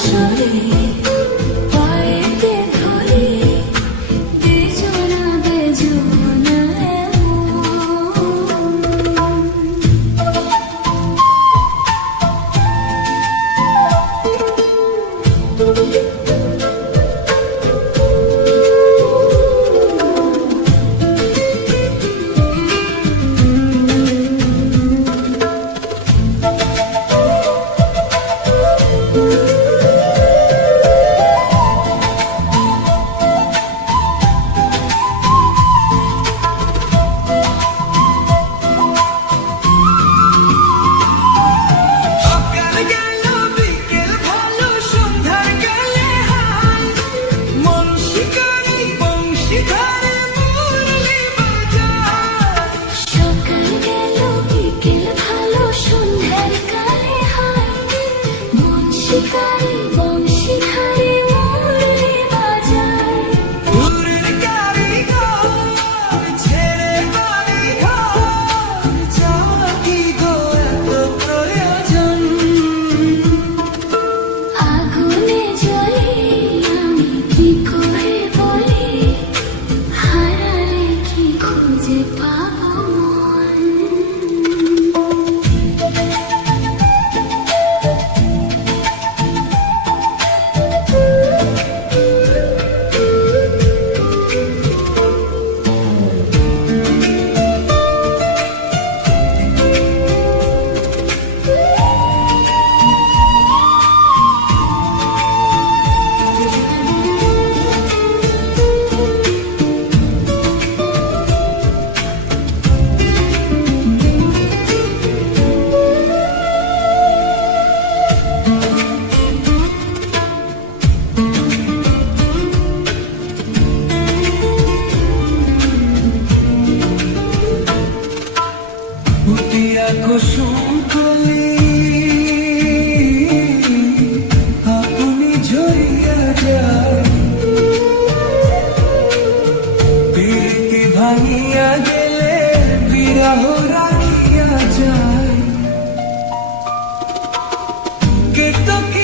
আসরে পায়েতে ধরে বেজনা বেজনা শিকারি বংশী ধারে মুরলি বাজায় দূরের কারিগর ছেড়ে বাড়ি ঘর যাওয়া কি গো এত প্রয়োজন আগুনে জ্বলে আমি কি করে বলি হারালে কি খুঁজে পাবো মন উঠিয়া কুসুম কলি আপনি ঝরিয়া যায় প্রীতি ভাঙিয়া গেলে বিরহ রাখিয়া যায় কে তোকে